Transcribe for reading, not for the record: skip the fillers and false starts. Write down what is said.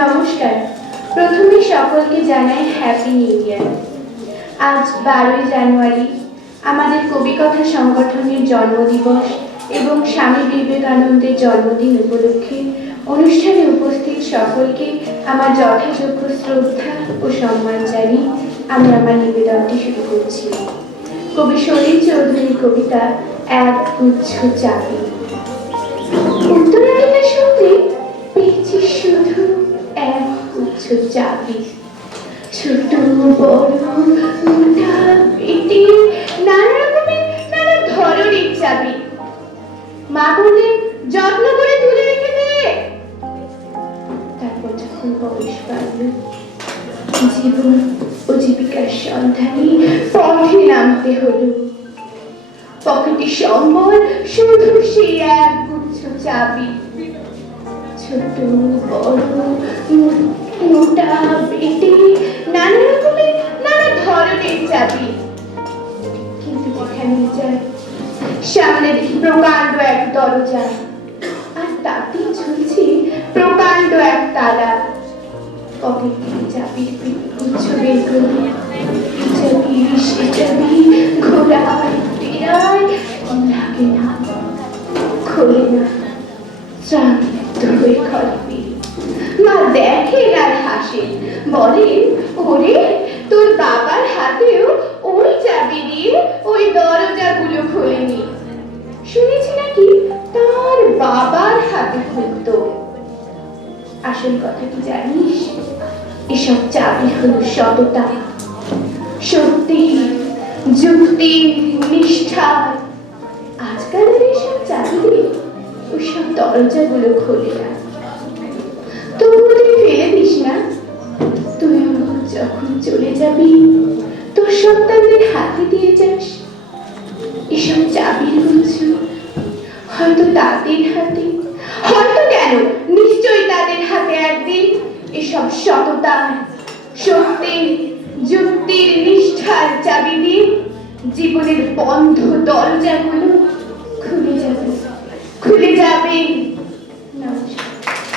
নমস্কার। প্রথমে সকলকে জানাই হ্যাপি নিউ ইয়ার। আজ 12ই জানুয়ারি আমাদের কবিকথা সংগঠনের জন্মদিবস এবং স্বামী বিবেকানন্দের জন্মদিন উপলক্ষে অনুষ্ঠানে উপস্থিত সকলকে আমার যথাযোগ্য শ্রদ্ধা ও সম্মান জানিয়ে আমি আমার নিবেদনটি শুরু করছি। কবি সলিল চৌধুরীর কবিতা এক গুচ্ছ চাবি। উত্তরাধিকার সূত্রে পেয়েছি শুধু এক গুচ্ছ চাবি, ছোট বড় মোটা পেটি, নানা রকমের নানা ধরনের চাবি। মা বললেন যত্ন করে তুলে রেখে দে। তারপর যখন বয়স বাড়ল, জীবন ও জীবিকার সন্ধানে পথে নামতে হলো। পকেটে সম্বল শুধু সেই এক গুচ্ছ চাবি, ছোট বড় মোটা পেটি, নানা রকমের নানা ধরনের চাবি। কিন্তু যেখানে যাই সামনে দেখি প্রকাণ্ড এক দরজা, আর তাতে ঝুলছে প্রকাণ্ড এক তালা। পকেট থেকে চাবির গুচ্ছ বের করি, চাবি সে চাবি ঘোরায় ফেরায়, লাগে না, খোলে না। শ্রান্ত হয়ে ঘরে ফিরি, মা দেখেন আর হাসেন, বলেন ওরে তোর বাবার হাতেও ওই চাবি দিয়ে ওই দরজাগুলো খোলেনি। শুনেছি নাকি তার বাবার হাতে খুলতো। আসল কথা কি জানিস? এসব চাবি হলো সততা, সত্যি, যুক্তি, নিষ্ঠা। আজকালের এসব চাবি দিয়ে ওইসব দরজাগুলো খোলে না। তবু তুই ফেলে দিস না। তুই যখন চলে যাবি তোর সন্তানদের হাতে দিয়ে যাস এসব চাবির গুচ্ছ। হয়তো তাদের হাতে, হয়তো কেন নিশ্চয়ই তাদের হাতে একদিন এসব সততার, সত্যের, যুক্তির, নিষ্ঠার চাবি দিয়ে জীবনের বন্ধ দরজাগুলো খুলে যাবে, খুলে যাবে।